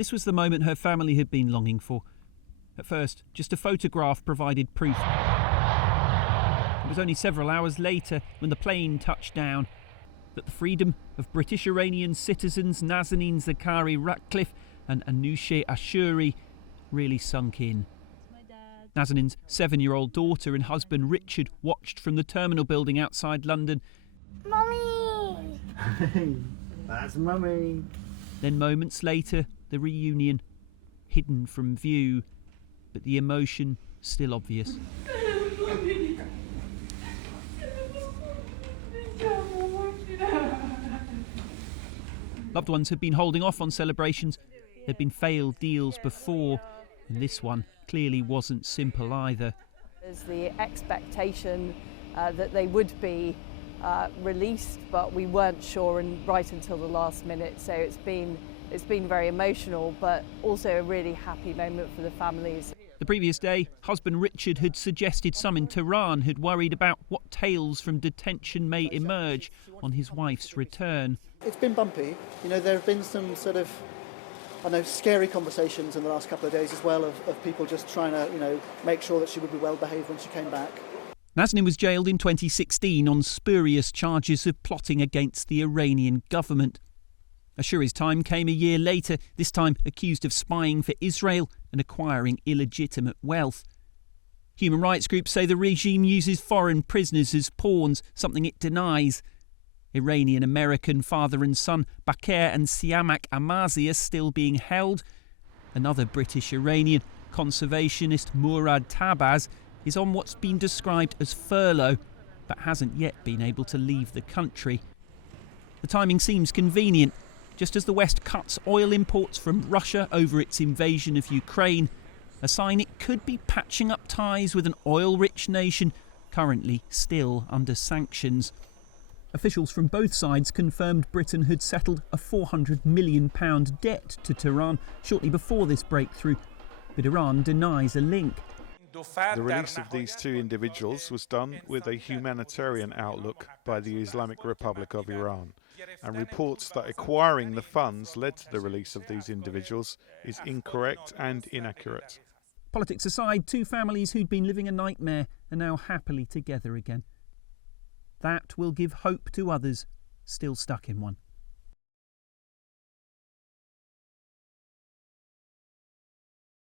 This was the moment her family had been longing for. At first, just a photograph provided proof. It was only several hours later, when the plane touched down, that the freedom of British Iranian citizens Nazanin Zaghari-Ratcliffe and Anoosheh Ashoori really sunk in. Nazanin's 7-year-old daughter and husband Richard watched from the terminal building outside London. Mummy! That's Mummy. Then moments later, the reunion, hidden from view, but the emotion still obvious. Loved ones had been holding off on celebrations. There'd been failed deals before, and this one clearly wasn't simple either. There's the expectation that they would be released, but we weren't sure and right until the last minute. So it's been very emotional, but also a really happy moment for the families. The previous day, husband Richard had suggested some in Tehran had worried about what tales from detention may emerge on his wife's return. It's been bumpy. There have been some sort of, scary conversations in the last couple of days as well of people just trying to, make sure that she would be well behaved when she came back. Nazanin was jailed in 2016 on spurious charges of plotting against the Iranian government. Ashoori's time came a year later, this time accused of spying for Israel and acquiring illegitimate wealth. Human rights groups say the regime uses foreign prisoners as pawns, something it denies. Iranian-American father and son Bakir and Siamak Amazi are still being held. Another British-Iranian, conservationist Murad Tabaz, is on what's been described as furlough, but hasn't yet been able to leave the country. The timing seems convenient. Just as the West cuts oil imports from Russia over its invasion of Ukraine, a sign it could be patching up ties with an oil-rich nation currently still under sanctions. Officials from both sides confirmed Britain had settled a £400 million debt to Tehran shortly before this breakthrough, but Iran denies a link. The release of these two individuals was done with a humanitarian outlook by the Islamic Republic of Iran, and reports that acquiring the funds led to the release of these individuals is incorrect and inaccurate. Politics aside, two families who'd been living a nightmare are now happily together again. That will give hope to others still stuck in one.